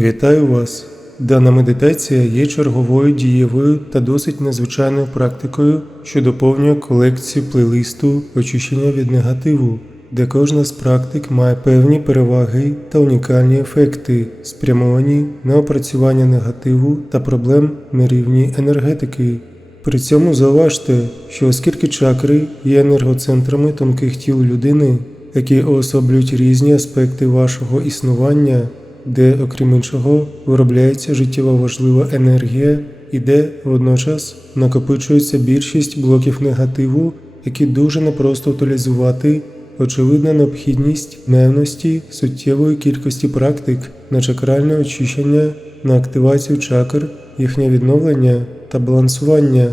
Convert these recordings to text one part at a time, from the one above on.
Вітаю вас! Дана медитація є черговою дієвою та досить незвичайною практикою, що доповнює колекцію плейлисту очищення від негативу, де кожна з практик має певні переваги та унікальні ефекти, спрямовані на опрацювання негативу та проблем на рівні енергетики. При цьому зауважте, що оскільки чакри є енергоцентрами тонких тіл людини, які уособлюють різні аспекти вашого існування, де, окрім іншого, виробляється життєво важлива енергія і де водночас накопичується більшість блоків негативу, які дуже непросто утилізувати, очевидна необхідність наявності суттєвої кількості практик на чакральне очищення, на активацію чакр, їхнє відновлення та балансування.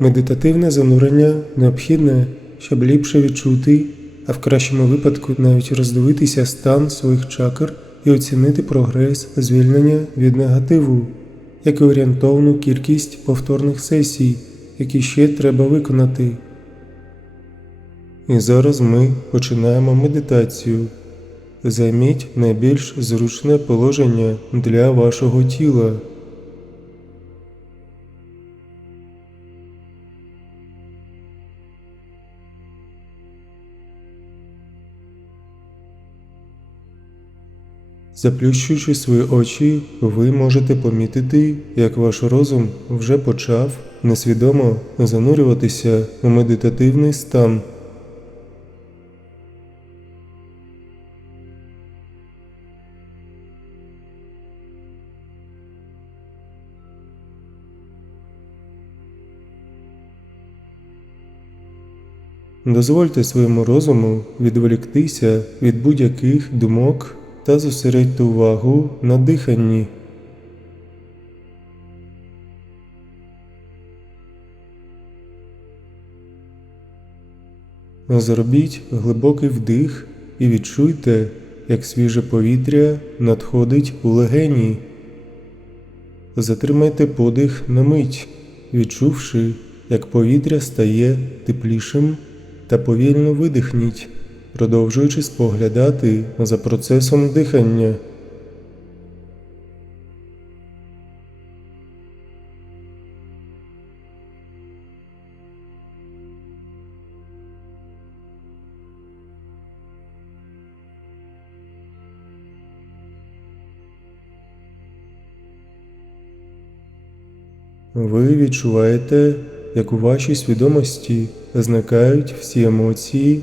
Медитативне занурення необхідне, щоб ліпше відчути, а в кращому випадку навіть роздивитися стан своїх чакр і оцінити прогрес звільнення від негативу, як і орієнтовну кількість повторних сесій, які ще треба виконати. І зараз ми починаємо медитацію. Займіть найбільш зручне положення для вашого тіла. Заплющуючи свої очі, ви можете помітити, як ваш розум вже почав несвідомо занурюватися у медитативний стан. Дозвольте своєму розуму відволіктися від будь-яких думок та зосередьте увагу на диханні. Зробіть глибокий вдих і відчуйте, як свіже повітря надходить у легені. Затримайте подих на мить, відчувши, як повітря стає теплішим та повільно видихніть, продовжуючи споглядати за процесом дихання. Ви відчуваєте, як у вашій свідомості зникають всі емоції,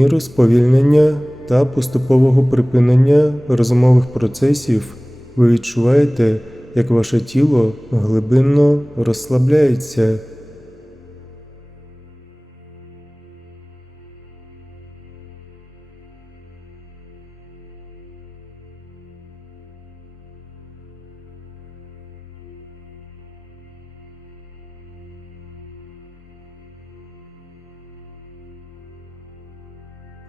Міру сповільнення та поступового припинення розумових процесів ви відчуваєте, як ваше тіло глибинно розслабляється.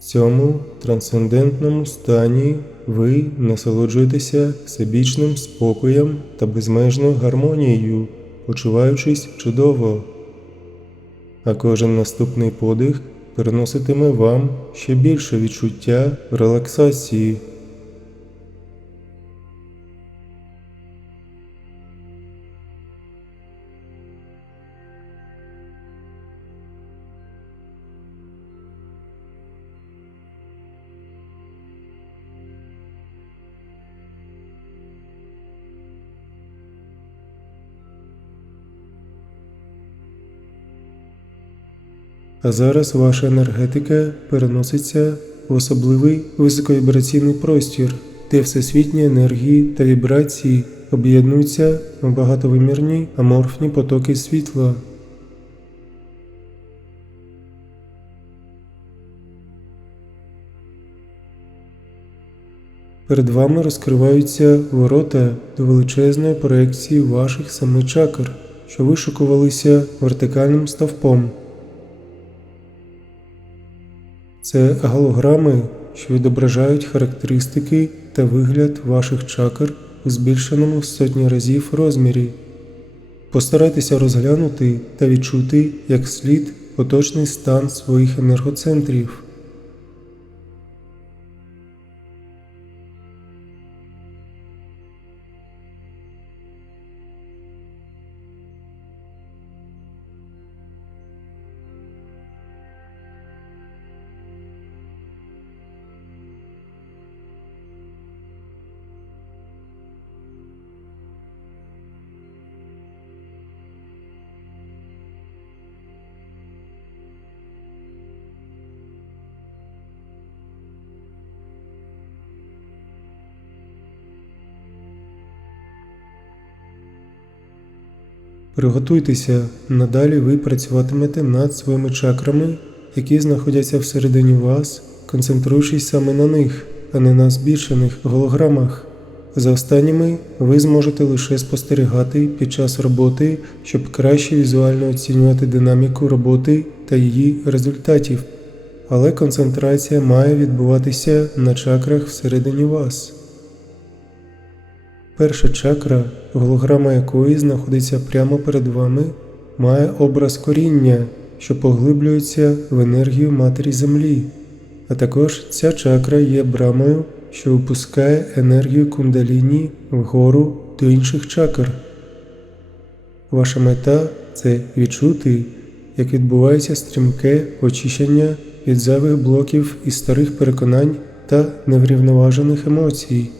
Цьому трансцендентному стані ви насолоджуєтеся всебічним спокоєм та безмежною гармонією, почуваючись чудово. А кожен наступний подих переноситиме вам ще більше відчуття релаксації. А зараз ваша енергетика переноситься в особливий високовібраційний простір, де всесвітні енергії та вібрації об'єднуються в багатовимірні аморфні потоки світла. Перед вами розкриваються ворота до величезної проекції ваших семи чакр, що вишикувалися вертикальним стовпом. Це голограми, що відображають характеристики та вигляд ваших чакр у збільшеному в сотні разів розмірі. Постарайтеся розглянути та відчути як слід поточний стан своїх енергоцентрів. Приготуйтеся, надалі ви працюватимете над своїми чакрами, які знаходяться всередині вас, концентруючись саме на них, а не на збільшених голограмах. За останніми ви зможете лише спостерігати під час роботи, щоб краще візуально оцінювати динаміку роботи та її результатів. але концентрація має відбуватися на чакрах всередині вас. Перша чакра, голограма якої знаходиться прямо перед вами, має образ коріння, що поглиблюється в енергію Матері Землі, а також ця чакра є брамою, що випускає енергію кундаліні вгору до інших чакр. Ваша мета це відчути, як відбувається стрімке очищення від зайвих блоків і старих переконань та неврівноважених емоцій.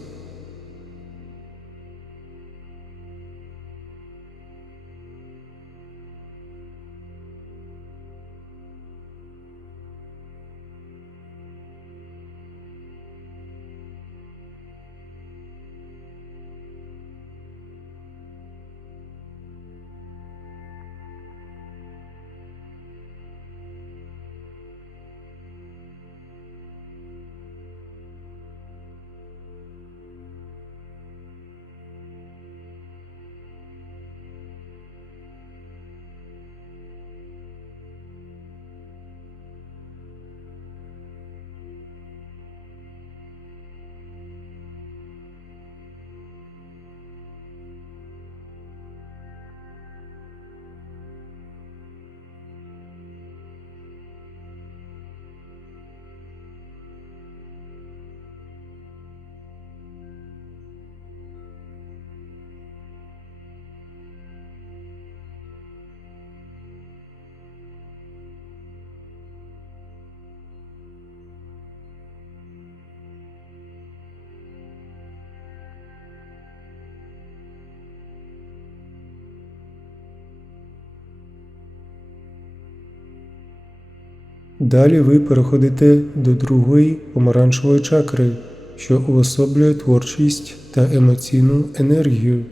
Далі ви переходите до другої помаранчевої чакри, що уособлює творчість та емоційну енергію.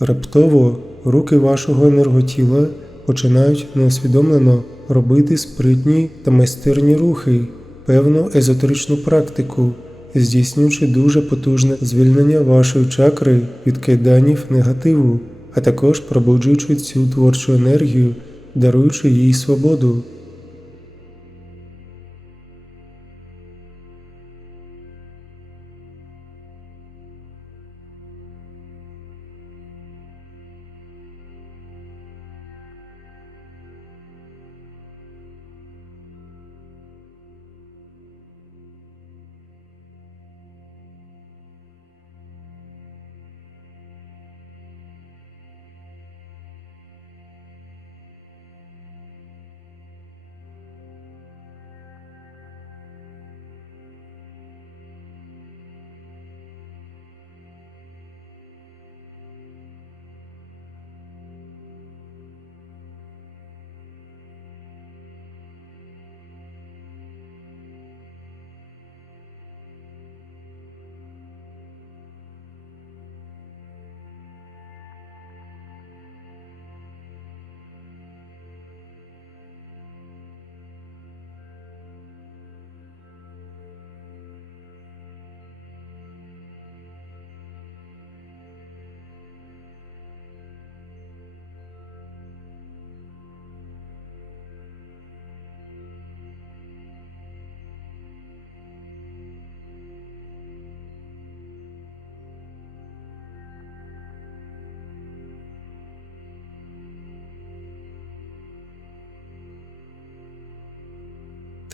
Раптово руки вашого енерготіла починають неусвідомлено робити спритні та майстерні рухи, певну езотеричну практику, здійснюючи дуже потужне звільнення вашої чакри від кайданів негативу, а також пробуджуючи цю творчу енергію даруючи їй свободу.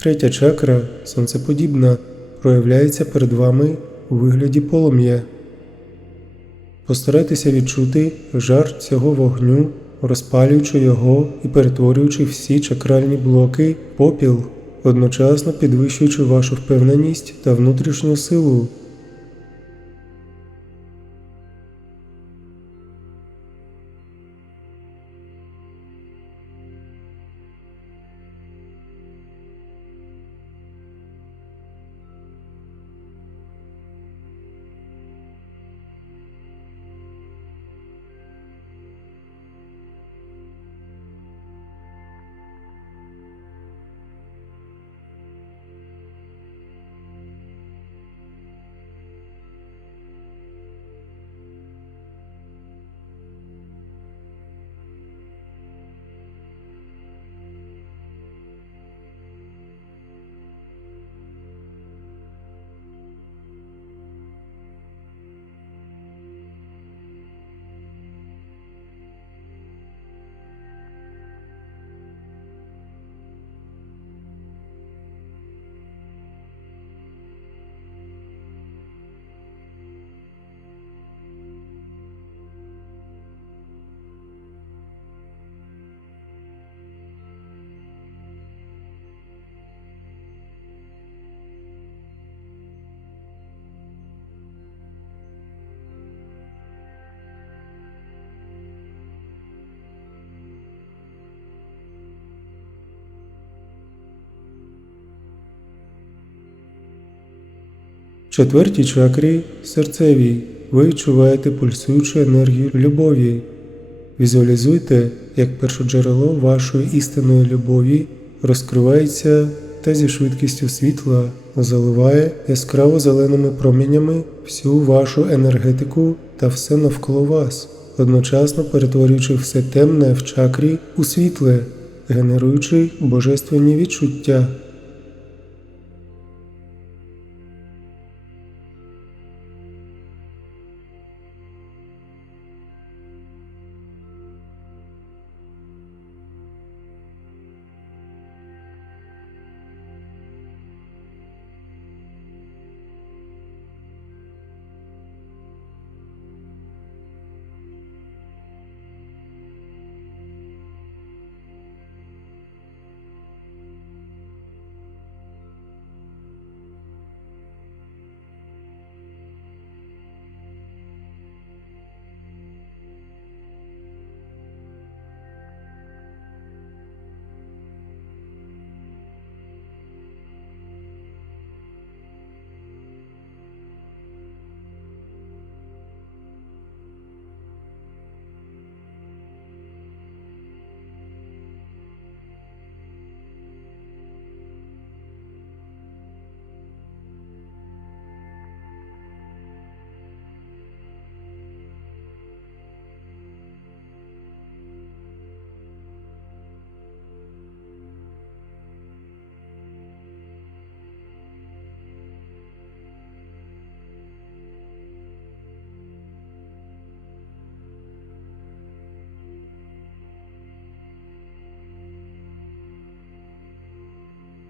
Третя чакра, сонцеподібна, проявляється перед вами у вигляді полум'я. Постарайтеся відчути жар цього вогню, розпалюючи його і перетворюючи всі чакральні блоки попіл, одночасно підвищуючи вашу впевненість та внутрішню силу. Четвертій чакрі серцевій ви відчуваєте пульсуючу енергію любові. Візуалізуйте, як першоджерело вашої істинної любові розкривається та зі швидкістю світла заливає яскраво зеленими промінями всю вашу енергетику та все навколо вас, одночасно перетворюючи все темне в чакрі у світле, генеруючи божественні відчуття.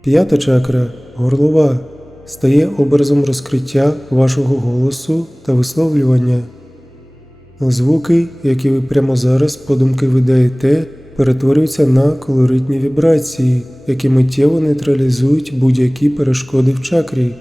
П'ята чакра горлова стає образом розкриття вашого голосу та висловлювання. Звуки, які ви прямо зараз подумки видаєте, перетворюються на колоритні вібрації, які миттєво нейтралізують будь-які перешкоди в чакрі.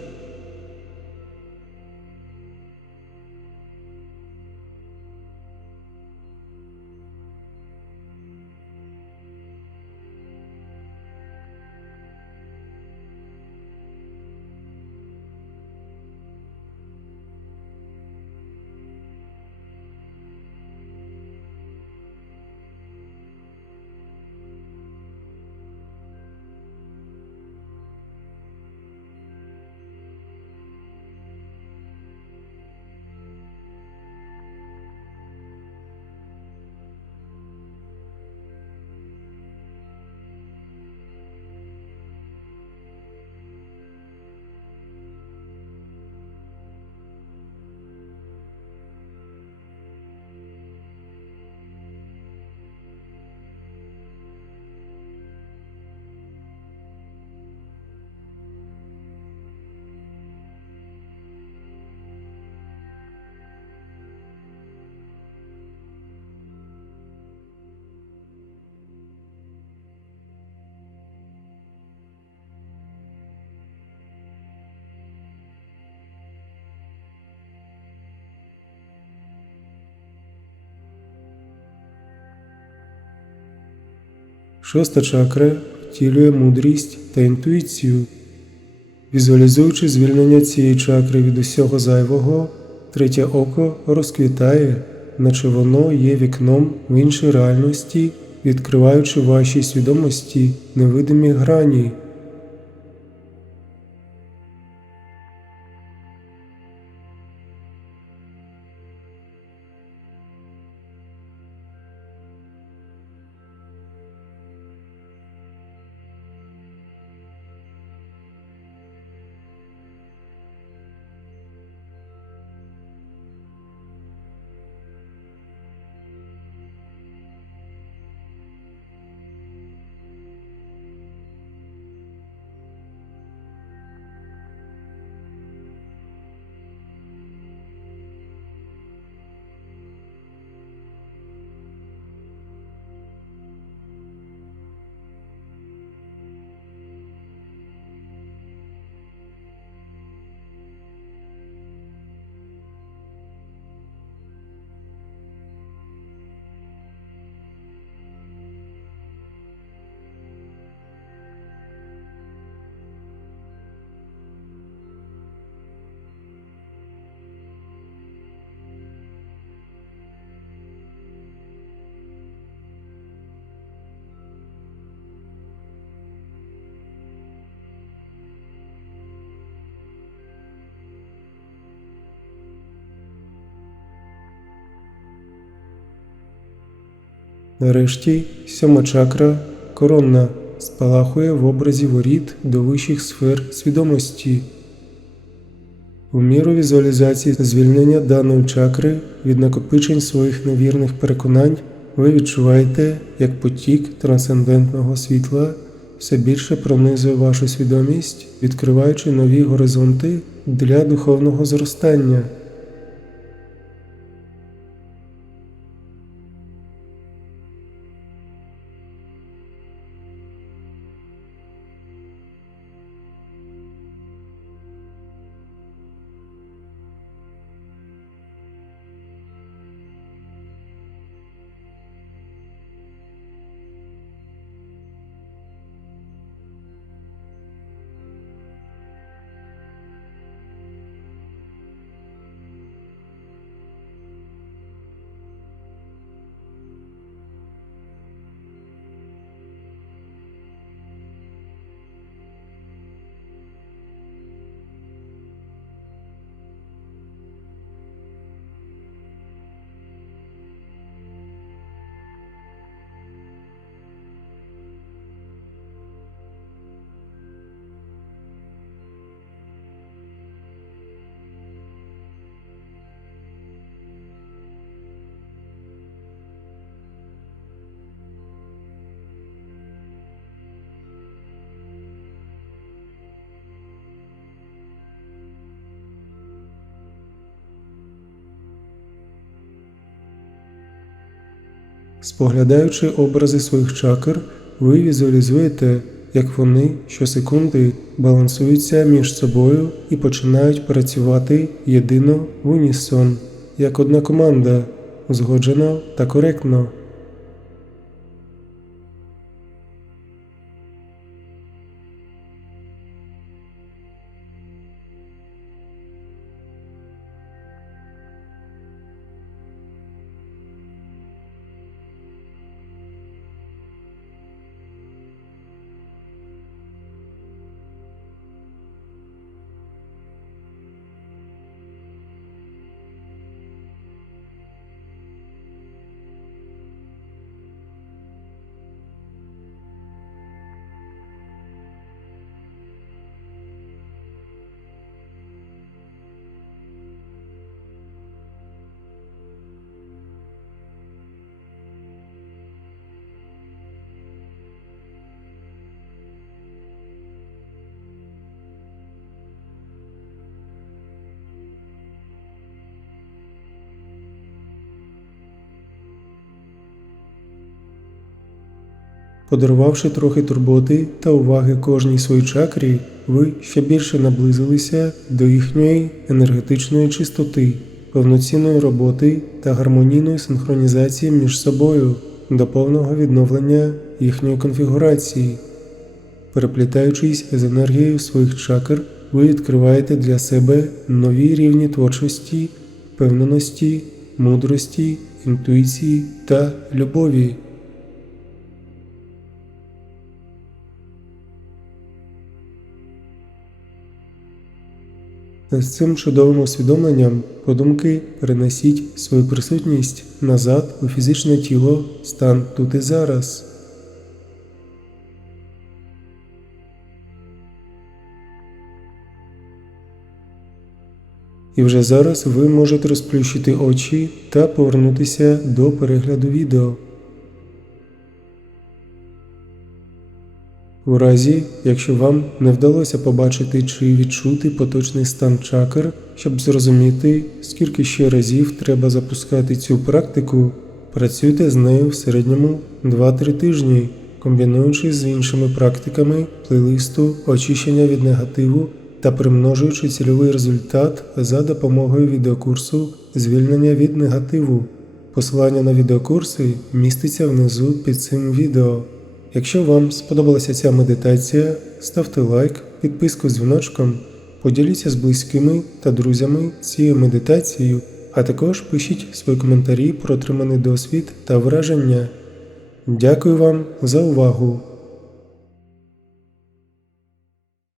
Шоста чакра втілює мудрість та інтуїцію. Візуалізуючи звільнення цієї чакри від усього зайвого, третє око розквітає, наче воно є вікном в іншій реальності, відкриваючи вашій свідомості невидимі грані. Нарешті сьома чакра коронна спалахує в образі воріт до вищих сфер свідомості. У міру візуалізації звільнення даної чакри від накопичень своїх невірних переконань ви відчуваєте, як потік трансцендентного світла все більше пронизує вашу свідомість, відкриваючи нові горизонти для духовного зростання. Споглядаючи образи своїх чакр, ви візуалізуєте, як вони щосекунди балансуються між собою і починають працювати єдино в унісон, як одна команда, узгоджено та коректно. Подарувавши трохи турботи та уваги кожній своїй чакрі, ви ще більше наблизилися до їхньої енергетичної чистоти, повноцінної роботи та гармонійної синхронізації між собою до повного відновлення їхньої конфігурації. Переплітаючись з енергією своїх чакр, ви відкриваєте для себе нові рівні творчості, впевненості, мудрості, інтуїції та любові. З цим чудовим усвідомленням подумки перенесіть свою присутність назад у фізичне тіло, стан тут і зараз. І вже зараз ви можете розплющити очі та повернутися до перегляду відео. У разі, якщо вам не вдалося побачити чи відчути поточний стан чакр, щоб зрозуміти, скільки ще разів треба запускати цю практику, працюйте з нею в середньому 2-3 тижні, комбінуючи з іншими практиками плейлисту очищення від негативу та примножуючи цільовий результат за допомогою відеокурсу звільнення від негативу. Посилання на відеокурси міститься внизу під цим відео. Якщо вам сподобалася ця медитація, ставте лайк, підписку з дзвіночком, поділіться з близькими та друзями цією медитацією, а також пишіть свої коментарі про отриманий досвід та враження. Дякую вам за увагу!